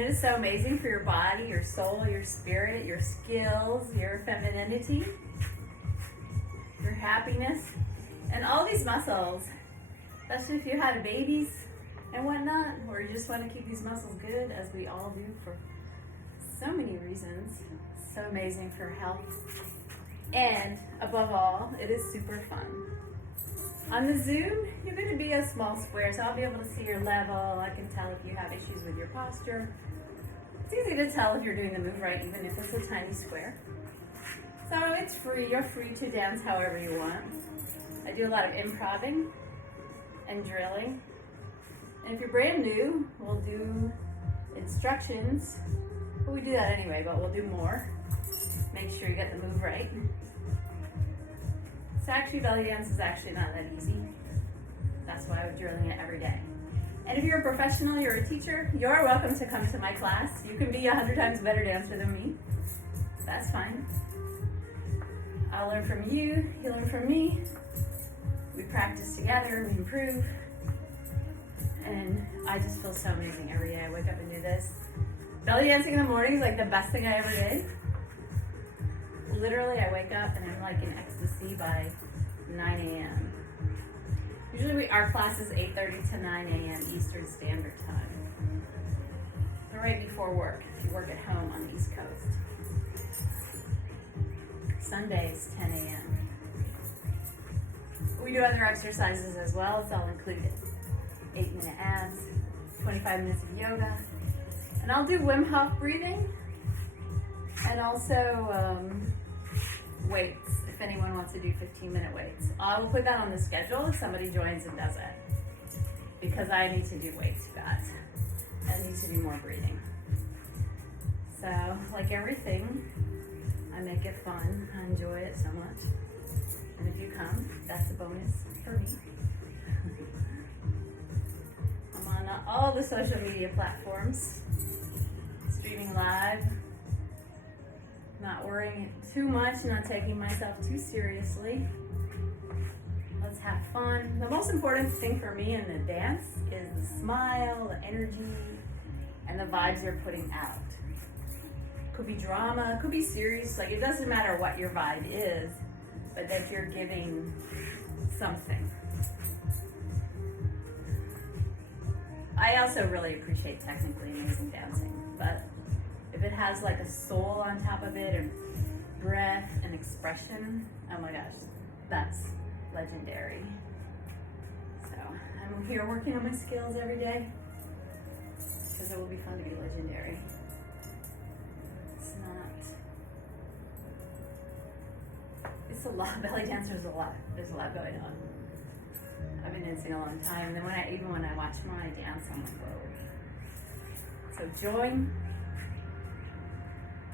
It is so amazing for your body, your soul, your spirit, your skills, your femininity, your happiness, and all these muscles, especially if you have babies and whatnot, or you just want to keep these muscles good, as we all do for so many reasons. So amazing for health. And above all, it is super fun. On the Zoom, you're going to be a small square, so I'll be able to see your level. I can tell if you have issues with your posture. It's easy to tell if you're doing the move right, even if it's a tiny square. So it's free. You're free to dance however you want. I do a lot of improving and drilling. And if you're brand new, we'll do instructions. Well, we do that anyway, but we'll do more. Make sure you get the move right. So actually, belly dance is actually not that easy. That's why I'm drilling it every day. And if you're a professional, you're a teacher, you're welcome to come to my class. You can be 100 times better dancer than me. That's fine. I'll learn from you, you learn from me. We practice together, we improve. And I just feel so amazing every day. I wake up and do this. Belly dancing in the morning is like the best thing I ever did. Literally, I wake up and I'm like in ecstasy by 9 a.m. Usually our class is 8:30 to 9 a.m. Eastern Standard Time. So right before work, if you work at home on the East Coast. Sundays, 10 a.m. We do other exercises as well. It's all included. 8-minute abs, 25 minutes of yoga. And I'll do Wim Hof breathing. And also weights, if anyone wants to do 15-minute weights. I will put that on the schedule if somebody joins and does it. Because I need to do weights, guys. I need to do more breathing. So, like everything, I make it fun. I enjoy it so much. And if you come, that's a bonus for me. I'm on all the social media platforms, streaming live, not worrying too much, not taking myself too seriously. Let's have fun. The most important thing for me in the dance is the smile, the energy, and the vibes you're putting out. Could be drama, could be serious, like it doesn't matter what your vibe is, but that you're giving something. I also really appreciate technically amazing dancing, but if it has like a soul on top of it, and breath and expression, oh my gosh, that's legendary. So I'm here working on my skills every day, because it will be fun to be legendary. It's a lot. Belly dance, there's a lot going on. I've been dancing a long time, and then even when I watch my dance, I'm like, whoa. So join.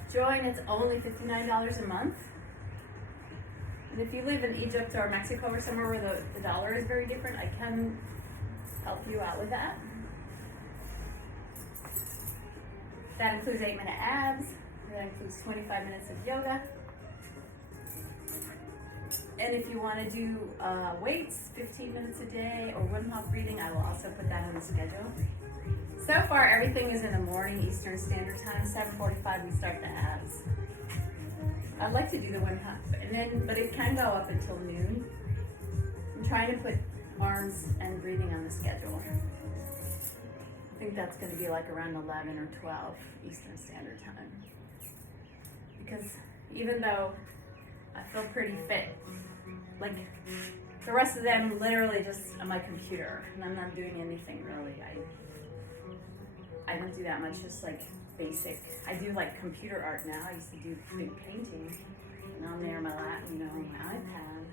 It's only $59 a month. And if you live in Egypt or Mexico or somewhere where the dollar is very different, I can help you out with that. That includes 8-minute abs. That includes 25 minutes of yoga. And if you want to do weights, 15 minutes a day, or Wim Hof breathing, I will also put that on the schedule. So far, everything is in the morning, Eastern Standard Time. 7:45, we start the abs. I'd like to do the Wim Hof, but it can go up until noon. I'm trying to put arms and breathing on the schedule. I think that's going to be like around 11 or 12 Eastern Standard Time. Because even though I feel pretty fit, like the rest of them literally just on my computer, and I'm not doing anything really. I don't do that much, just like basic. I do like computer art now. I used to do big painting, and on there my my iPad.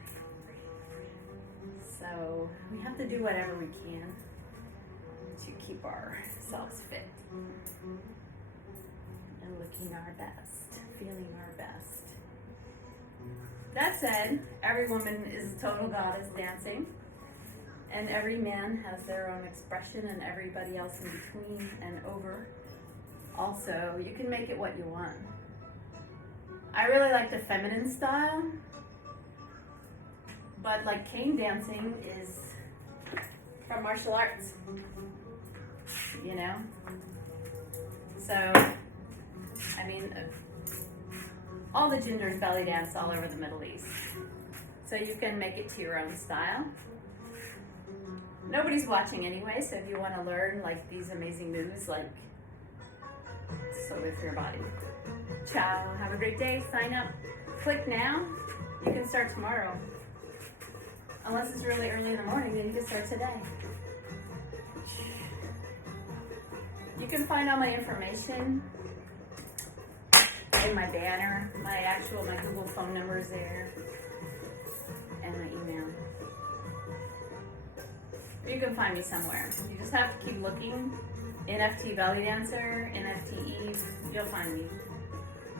So we have to do whatever we can to keep ourselves fit and looking our best, feeling our best. That said, every woman is a total goddess dancing, and every man has their own expression, and everybody else in between and over. Also, you can make it what you want. I really like the feminine style, but like cane dancing is from martial arts, So, I mean, all the genders belly dance all over the Middle East. So you can make it to your own style. Nobody's watching anyway, so if you want to learn like these amazing moves, like, it's so good for your body. Ciao, have a great day, sign up, click now, you can start tomorrow. Unless it's really early in the morning, then you can start today. You can find all my information in my banner, my Google phone number is there, and my email. You can find me somewhere. You just have to keep looking. NFT belly dancer, NFT Eve, you'll find me.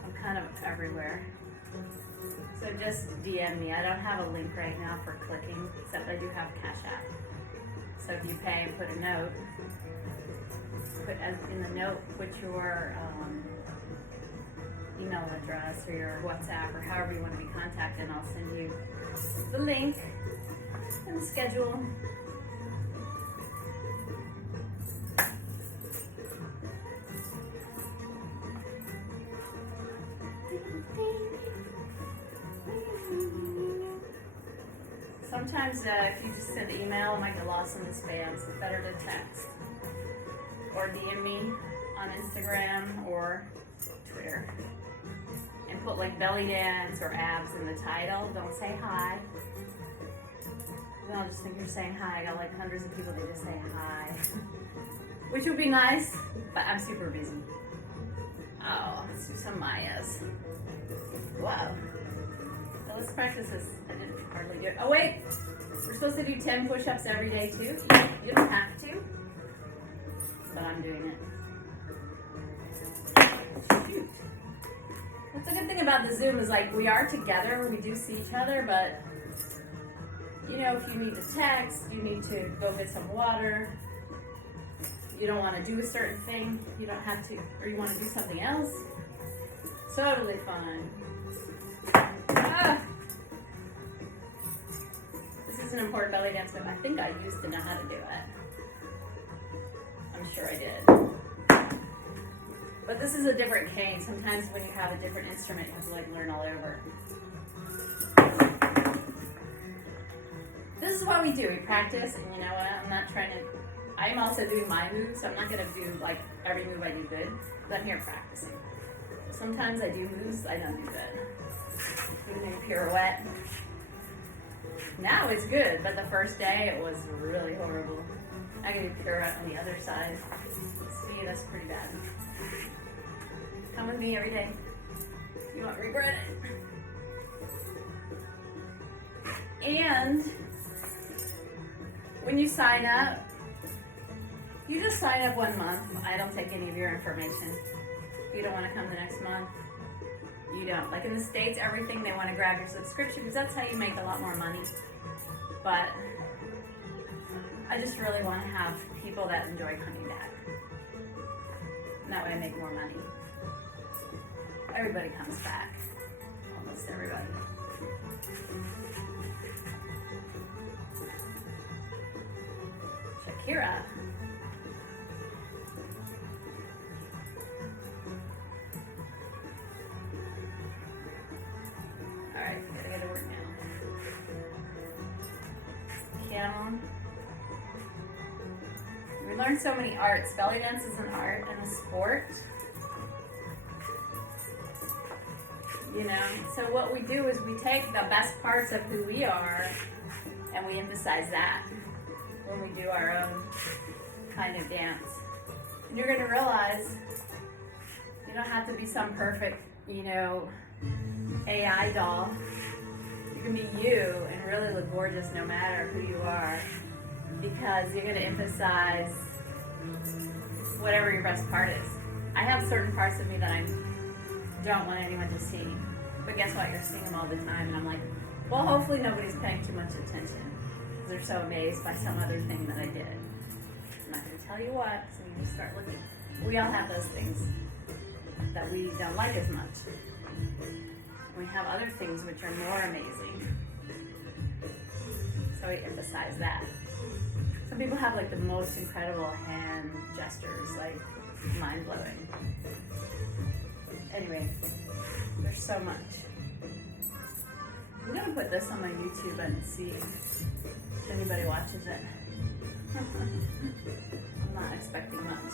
I'm kind of everywhere. So just DM me. I don't have a link right now for clicking, except I do have Cashapp. So if you pay and put a note, in the note, put your email address or your WhatsApp or however you want to be contacted, and I'll send you the link and the schedule. Sometimes if you just send an email, it might get lost in the spam, so it's better to text. Or DM me on Instagram or Twitter. And put like belly dance or abs in the title. Don't say hi. Then I'll just think you're saying hi. I got like hundreds of people that just say hi. Which would be nice, but I'm super busy. Oh, let's do some Mayas. Whoa. So let's practice this. I didn't hardly do it. Oh wait, we're supposed to do 10 push-ups every day too. You don't have to, but I'm doing it. Shoot. That's a good thing about the Zoom is like we are together, we do see each other, but you know, if you need to text, you need to go get some water, you don't want to do a certain thing, you don't have to, or you want to do something else, totally fine. This is an important belly dance move. I think I used to know how to do it. I'm sure I did. But this is a different cane. Sometimes when you have a different instrument, you have to like learn all over. This is what we do. We practice, and you know what? I'm not trying to, I'm also doing my moves, so I'm not going to do like every move I do good, but I'm here practicing. Sometimes I do moves I don't do good. Doing a pirouette. Now it's good, but the first day it was really horrible. I can do pirouette on the other side. See, that's pretty bad. Come with me every day. You won't regret it. And when you sign up, you just sign up 1 month. I don't take any of your information. If you don't want to come the next month, you don't. Like in the States, everything, they want to grab your subscription because that's how you make a lot more money. But I just really want to have people that enjoy coming back. And that way I make more money. Everybody comes back. Almost everybody. Shakira. Alright, gotta get to work now. Camel. We learned so many arts. Belly dance is an art and a sport. You know, so what we do is we take the best parts of who we are and we emphasize that when we do our own kind of dance. And you're going to realize you don't have to be some perfect, you know, AI doll. You can be you and really look gorgeous no matter who you are, because you're going to emphasize whatever your best part is. I have certain parts of me that I don't want anyone to see, but guess what? You're seeing them all the time, and I'm like, well, hopefully nobody's paying too much attention because they're so amazed by some other thing that I did. I'm not going to tell you what, so you just start looking. We all have those things that we don't like as much. We have other things which are more amazing, so we emphasize that. Some people have like the most incredible hand gestures, like mind-blowing. Anyway, there's so much. I'm gonna put this on my YouTube and see if anybody watches it. I'm not expecting much.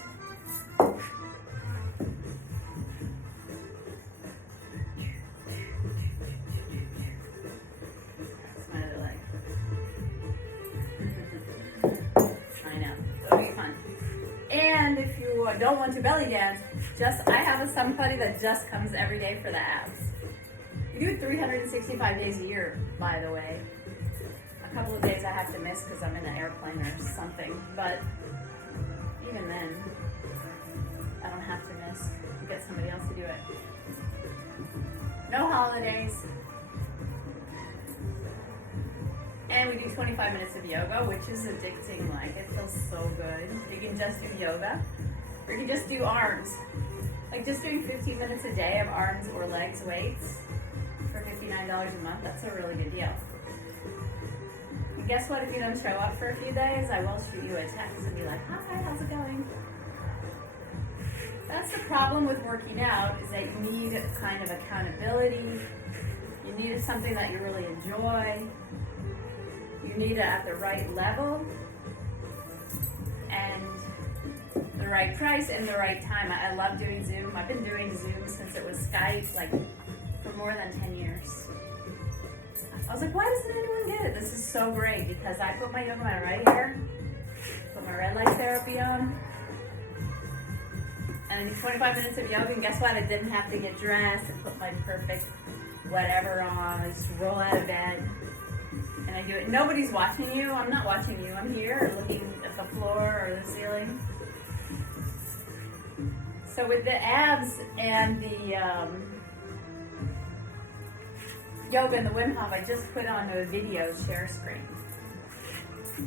That's my other leg. I know, it'll be fun. And if you don't want to belly dance, I have somebody that just comes every day for the abs. We do it 365 days a year, by the way. A couple of days I have to miss because I'm in an airplane or something, but even then, I don't have to miss. You get somebody else to do it. No holidays. And we do 25 minutes of yoga, which is addicting. Like, it feels so good. You can just do yoga, or you can just do arms. Like, just doing 15 minutes a day of arms or legs weights for $59 a month, that's a really good deal. And guess what? If you don't show up for a few days, I will shoot you a text and be like, hi, how's it going? That's the problem with working out, is that you need a kind of accountability. You need something that you really enjoy. You need it at the right level and the right price and the right time. I love doing Zoom. I've been doing Zoom since it was Skype, like for more than 10 years. I was like, why doesn't anyone get it? This is so great because I put my yoga mat right here, put my red light therapy on, and I do 25 minutes of yoga, and guess what? I didn't have to get dressed and put my perfect whatever on. I just roll out of bed. And I do it. Nobody's watching you. I'm not watching you. I'm here looking at the floor or the ceiling. So with the abs and the yoga and the Wim Hof, I just put on a video share screen.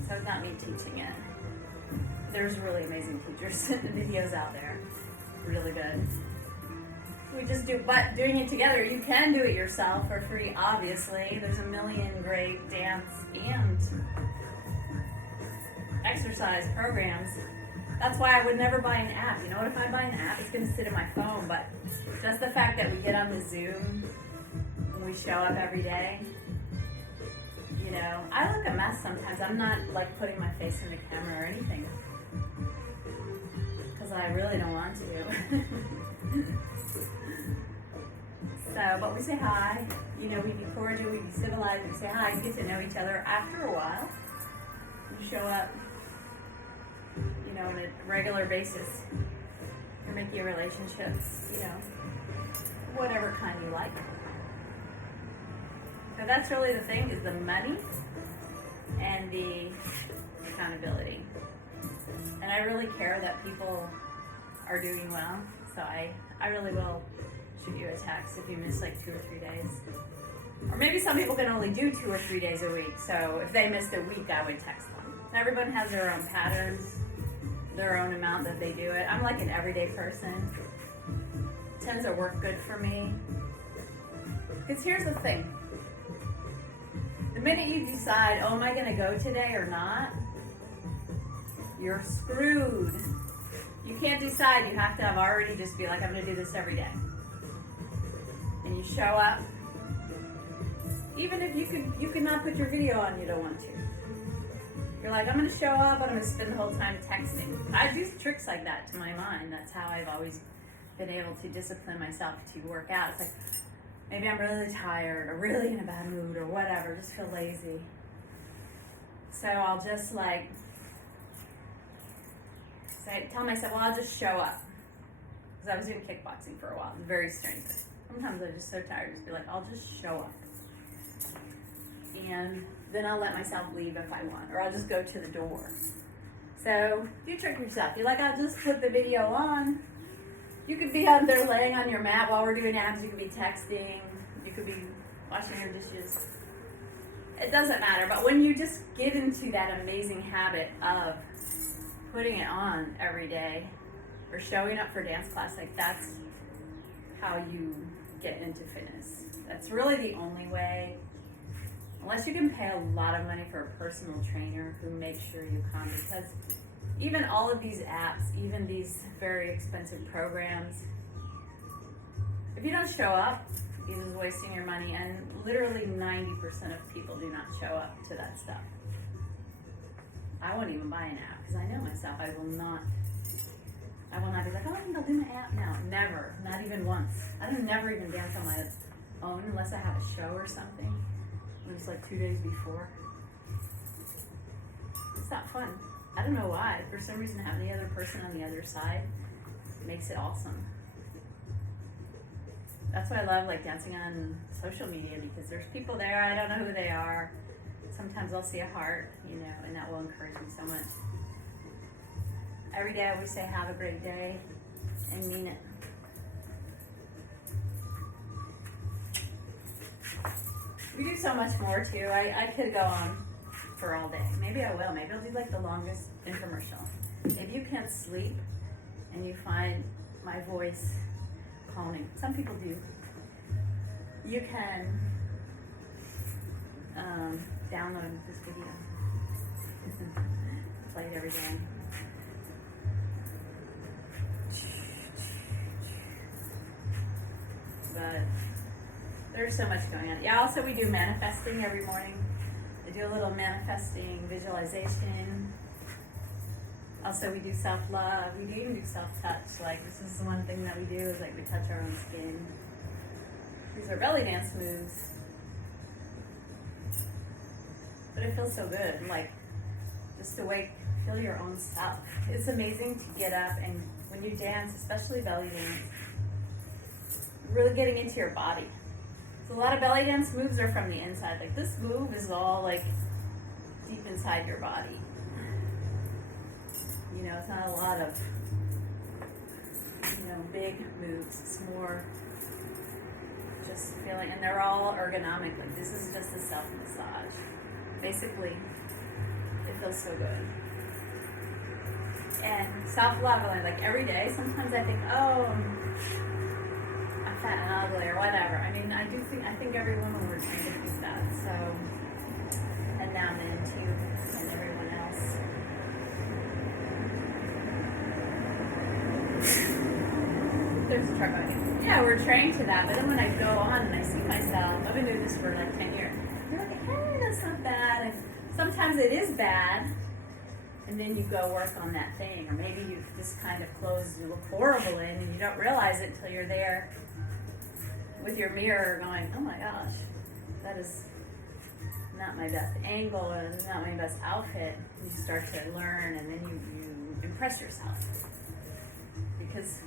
So it's not me teaching it. There's really amazing teachers and videos out there. Really good. We just do, but doing it together, you can do it yourself for free, obviously. There's a million great dance and exercise programs. That's why I would never buy an app. You know what, if I buy an app, it's gonna sit in my phone, but just the fact that we get on the Zoom and we show up every day, you know, I look a mess sometimes. I'm not like putting my face in the camera or anything, because I really don't want to. So, but we say hi, you know, we be cordial, we be civilized, we say hi, and get to know each other after a while. You show up, you know, on a regular basis. You're making relationships, you know, whatever kind you like. So that's really the thing, is the money and the accountability. And I really care that people are doing well, so I really will shoot you a text if you miss like 2 or 3 days. Or maybe some people can only do 2 or 3 days a week, so if they missed a week, I would text them. Everyone has their own patterns, their own amount that they do it. I'm like an everyday person. It tends to work good for me. Because here's the thing. The minute you decide, oh, am I gonna go today or not, you're screwed. You can't decide, you have to have already just be like, I'm gonna do this every day. And you show up, even if you could not put your video on, you don't want to. You're like, I'm gonna show up, but I'm gonna spend the whole time texting. I do tricks like that to my mind. That's how I've always been able to discipline myself to work out. It's like, maybe I'm really tired or really in a bad mood or whatever, just feel lazy. So I'll just like, tell myself, well, I'll just show up. Because I was doing kickboxing for a while, very strength. Sometimes I'm just so tired, just be like, I'll just show up. And then I'll let myself leave if I want, or I'll just go to the door. So you trick yourself. You're like, I'll just put the video on. You could be out there laying on your mat while we're doing abs. You could be texting. You could be washing your dishes. It doesn't matter. But when you just get into that amazing habit of putting it on every day or showing up for dance class, like that's how you get into fitness. That's really the only way, unless you can pay a lot of money for a personal trainer who makes sure you come, because even all of these apps, even these very expensive programs, if you don't show up, you're just wasting your money, and literally 90% of people do not show up to that stuff. I won't even buy an app because I know myself. I will not be like, oh, I think I'll do my app now. Never, not even once. I don't never even dance on my own unless I have a show or something. It was like 2 days before. It's not fun. I don't know why. For some reason, having the other person on the other side makes it awesome. That's why I love like dancing on social media, because there's people there. I don't know who they are. Sometimes I'll see a heart, you know, and that will encourage me so much. Every day I always say, have a great day, and mean it. We do so much more too. I could go on for all day. Maybe I will. Maybe I'll do like the longest infomercial. If you can't sleep and you find my voice calming, some people do, you can download this video. Play it every day. But there's so much going on. Yeah, also we do manifesting every morning. I do a little manifesting visualization. Also we do self-love. We do even do self-touch. Like this is the one thing that we do is like we touch our own skin. These are belly dance moves. But it feels so good. Like just to feel your own stuff. It's amazing to get up and when you dance, especially belly dance, really getting into your body. So a lot of belly dance moves are from the inside. Like this move is all like deep inside your body. You know, it's not a lot of, you know, big moves. It's more just feeling, and they're all ergonomic. Like this is just a self-massage. Basically, it feels so good. And self-love, like every day, sometimes I think, oh, I'm fat and ugly or whatever. I mean, I think every woman would kind of think that. So, and now men too, and everyone else. There's a truck on here. Yeah, we're trained to that, but then when I go on and I see myself, I've been doing this for like 10 years. You're like, hey, that's not bad. And sometimes it is bad, and then you go work on that thing, or maybe you just kind of clothes you look horrible in, and you don't realize it until you're there with your mirror going, oh my gosh, that is not my best angle, or not my best outfit. You start to learn, and then you impress yourself. Because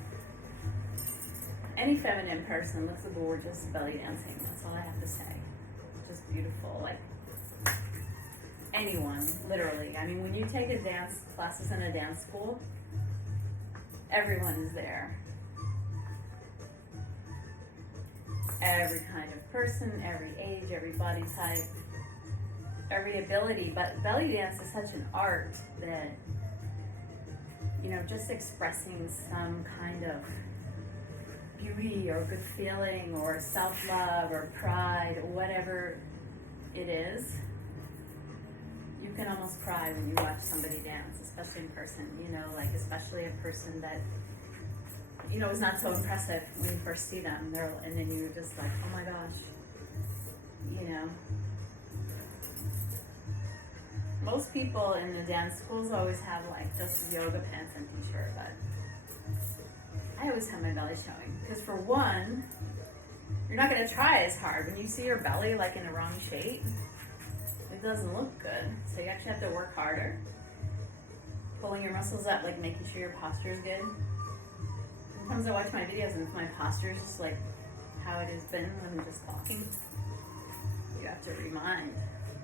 any feminine person looks gorgeous belly dancing. That's all I have to say. Just beautiful, like anyone, literally. I mean, when you take a dance classes in a dance school, everyone is there. Every kind of person, every age, every body type, every ability. But belly dance is such an art that, you know, just expressing some kind of beauty or good feeling or self-love or pride or whatever it is, you can almost cry when you watch somebody dance, especially in person, you know, like especially a person that, you know, is not so impressive when you first see them, and then you're just like, oh my gosh, you know. Most people in the dance schools always have like just yoga pants and t-shirt, but I always have my belly showing, because for one, you're not going to try as hard. When you see your belly like in the wrong shape, it doesn't look good. So you actually have to work harder. Pulling your muscles up, like making sure your posture is good. Sometimes I watch my videos and if my posture is just like how it has been when I'm just talking, you have to remind.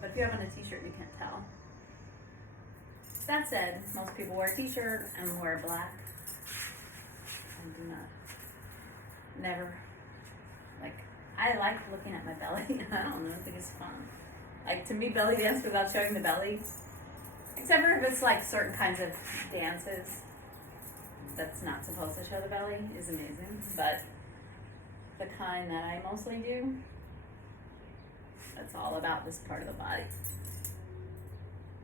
But if you have on a t-shirt, you can't tell. That said, most people wear a t-shirt and wear black. And do not, never, like, I like looking at my belly. I don't know, I think it's fun. Like, to me, belly dance without showing the belly, except for if it's like certain kinds of dances that's not supposed to show the belly, is amazing. But the kind that I mostly do, that's all about this part of the body.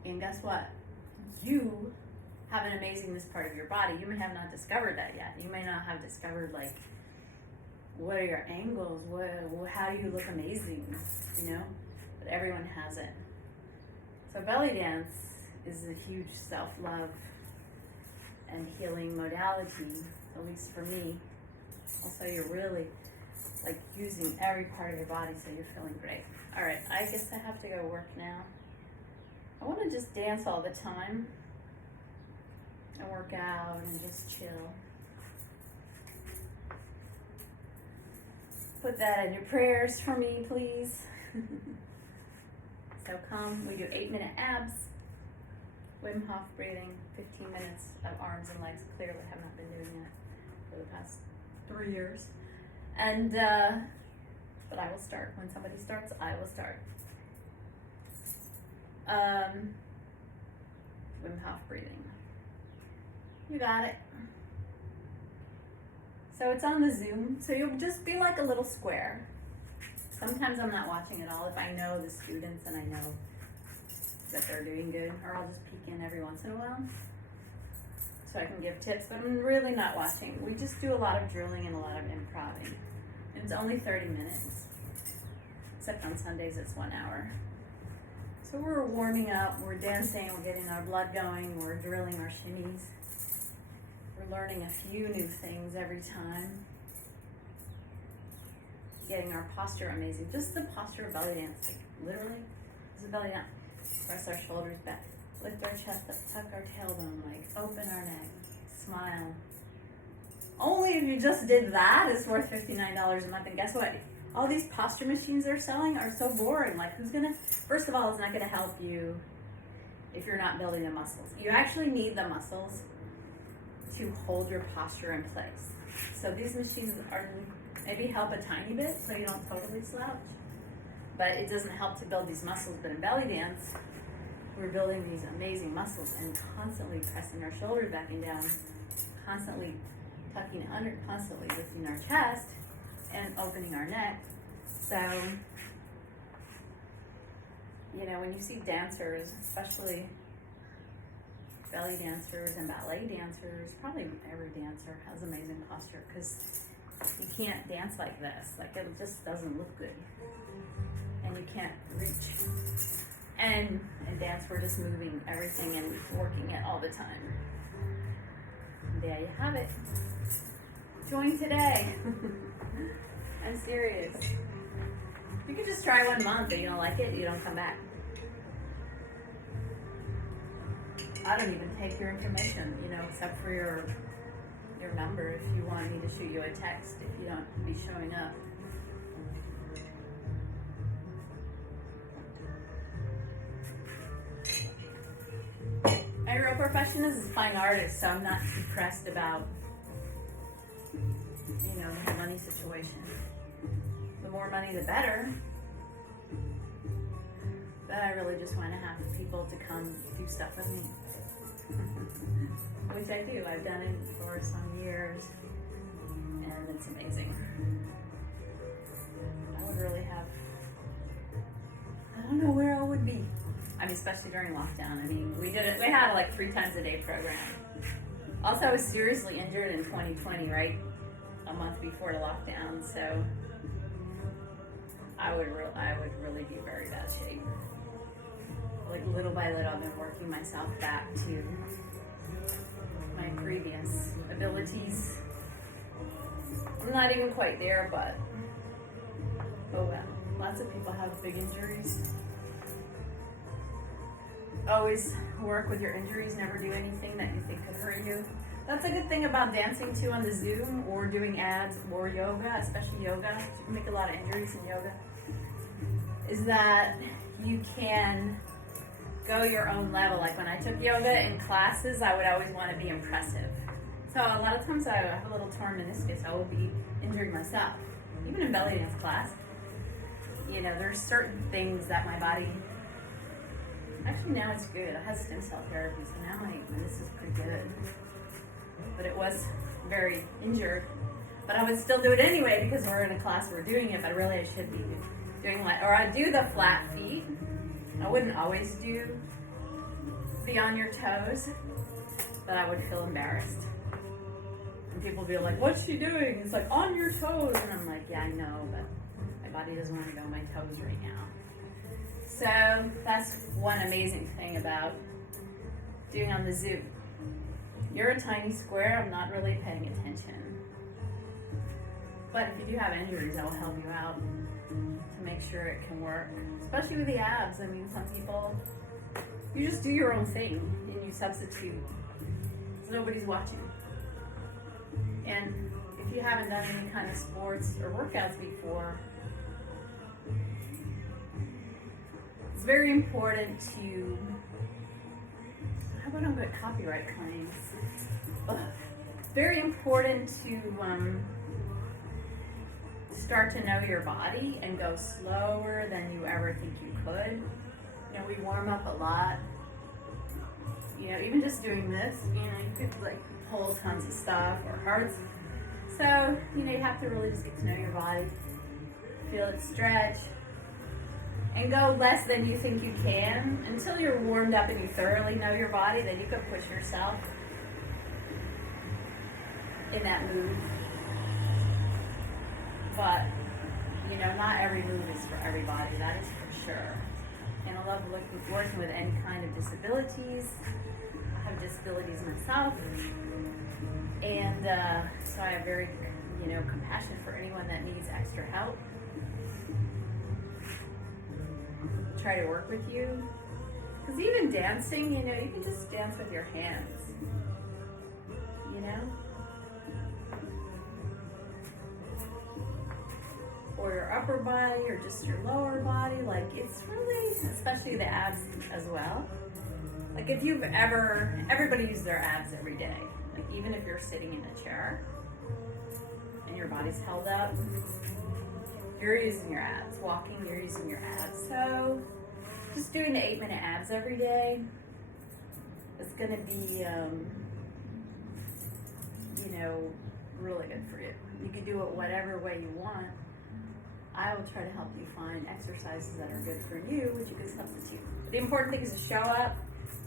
And guess what? You have an amazingness part of your body. You may have not discovered that yet. You may not have discovered, like, what are your angles? How do you look amazing? You know? But everyone has it. So belly dance is a huge self-love and healing modality, at least for me. Also, you're really, like, using every part of your body, so you're feeling great. All right, I guess I have to go work now. I want to just dance all the time and work out and just chill. Put that in your prayers for me, please. So come, we do 8-minute abs, Wim Hof breathing, 15 minutes of arms and legs. Clearly have not been doing that for the past 3 years. And, but I will start. When somebody starts, I will start. Wim Hof breathing. You got it. So it's on the Zoom, so you'll just be like a little square. Sometimes I'm not watching at all if I know the students and I know that they're doing good, or I'll just peek in every once in a while so I can give tips, but I'm really not watching. We just do a lot of drilling and a lot of improvising. And it's only 30 minutes, except on Sundays it's 1 hour. So we're warming up, we're dancing, we're getting our blood going, we're drilling our shimmies. We're learning a few new things every time. Getting our posture amazing. Just the posture of belly dance, like literally, this is belly down. Press our shoulders back, lift our chest up, tuck our tailbone, like open our neck, smile. Only if you just did that, it's worth $59 a month. And guess what? All these posture machines they're selling are so boring. Like, who's gonna, first of all, it's not gonna help you if you're not building the muscles. You actually need the muscles to hold your posture in place. So these machines are maybe help a tiny bit so you don't totally slouch, but it doesn't help to build these muscles. But in belly dance, we're building these amazing muscles and constantly pressing our shoulders back and down, constantly tucking under, constantly lifting our chest and opening our neck. So, you know, when you see dancers, especially belly dancers and ballet dancers, probably every dancer has amazing posture, because you can't dance like this. Like, it just doesn't look good. And you can't reach. And in dance, we're just moving everything and working it all the time. There you have it. Join today. I'm serious. You can just try 1 month, and you don't like it, you don't come back. I don't even take your information, you know, except for your number if you want me to shoot you a text if you don't be showing up. My real profession is a fine artist, so I'm not too pressed about, you know, the money situation. The more money, the better. But I really just want to have people to come do stuff with me. Which I do. I've done it for some years, and it's amazing. I would really have, I don't know where I would be. I mean, especially during lockdown. I mean, we had like 3 times a day program. Also, I was seriously injured in 2020, right? A month before the lockdown, so I would really be very bad shape. Like, little by little, I've been working myself back to my previous abilities. I'm not even quite there, but oh well. Lots of people have big injuries. Always work with your injuries, never do anything that you think could hurt you. That's a good thing about dancing too on the Zoom, or doing abs or yoga, especially yoga. You can make a lot of injuries in yoga. Is that you can go your own level. Like when I took yoga in classes, I would always want to be impressive. So a lot of times I have a little torn meniscus. I will be injuring myself. Even in belly dance class, you know, there's certain things that my body, actually now it's good. I have stem cell therapy, so now my meniscus is pretty good. But it was very injured. But I would still do it anyway because we're in a class, we're doing it, but really I should be doing like, or I do the flat feet. I wouldn't always do be on your toes, that I would feel embarrassed. And people would be like, what's she doing? It's like, on your toes. And I'm like, yeah, I know, but my body doesn't want to go on my toes right now. So that's one amazing thing about doing on the Zoom. You're a tiny square, I'm not really paying attention. But if you do have injuries, I'll help you out to make sure it can work. Especially with the abs. I mean, some people, you just do your own thing and you substitute. So nobody's watching. And if you haven't done any kind of sports or workouts before, it's very important to, how about I don't get copyright claims? Ugh. Very important to start to know your body and go slower than you ever think you could. You know, we warm up a lot. You know, even just doing this, you know, you could like pull tons of stuff or hearts. So, you know, you have to really just get to know your body, feel it stretch, and go less than you think you can until you're warmed up and you thoroughly know your body. Then you can push yourself in that mood. But, you know, not every move is for everybody, that is for sure. And I love working with any kind of disabilities. I have disabilities myself. And so I have very, you know, compassion for anyone that needs extra help. Try to work with you. Because even dancing, you know, you can just dance with your hands. You know? Or your upper body, or just your lower body. Like, it's really, especially the abs as well. Like, if you've ever, everybody uses their abs every day. Like, even if you're sitting in a chair and your body's held up, you're using your abs. Walking, you're using your abs. So, just doing the 8-minute abs every day is going to be, you know, really good for you. You can do it whatever way you want. I will try to help you find exercises that are good for you, which you can substitute. But the important thing is to show up.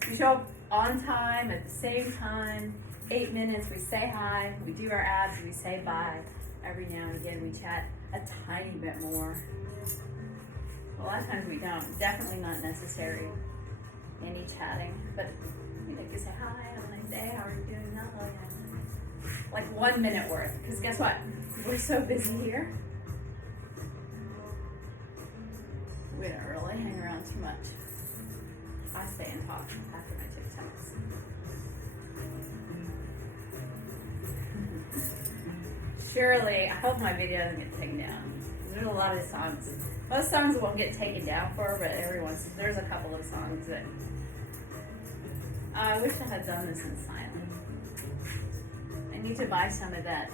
You show up on time, at the same time, 8 minutes, we say hi, we do our abs, we say bye. Every now and again, we chat a tiny bit more. A lot of times we don't. Definitely not necessary, any chatting. But you know, you say hi, have a nice day, how are you doing? Not really. Like 1 minute worth. Because guess what? We're so busy here. We don't really hang around too much. I stay and talk after my TikToks. Surely, I hope my video doesn't get taken down. There's a lot of songs. Most songs won't get taken down for, but there's a couple of songs that I wish I had done this in silence. I need to buy some of that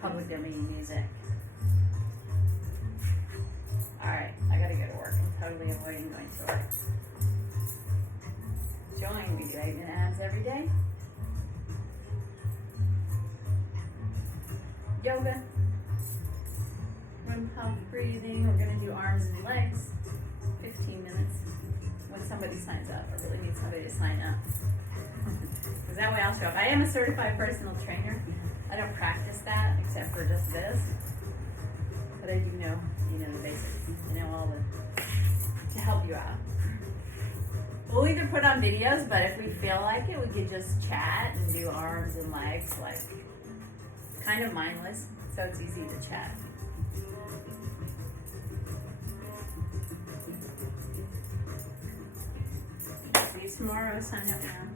public domain music. Alright, I gotta go to work. I'm totally avoiding going to work. Join me, do 8-minute abs every day. Yoga. Wim Hof breathing. We're gonna do arms and legs. 15 minutes. When somebody signs up. I really need somebody to sign up. Because that way I'll show up. I am a certified personal trainer. I don't practice that except for just this. But I do know, you know, the basics. You know, all the, to help you out. We'll either put on videos, but if we feel like it, we could just chat and do arms and legs, like, kind of mindless, so it's easy to chat. See you tomorrow, sign up now.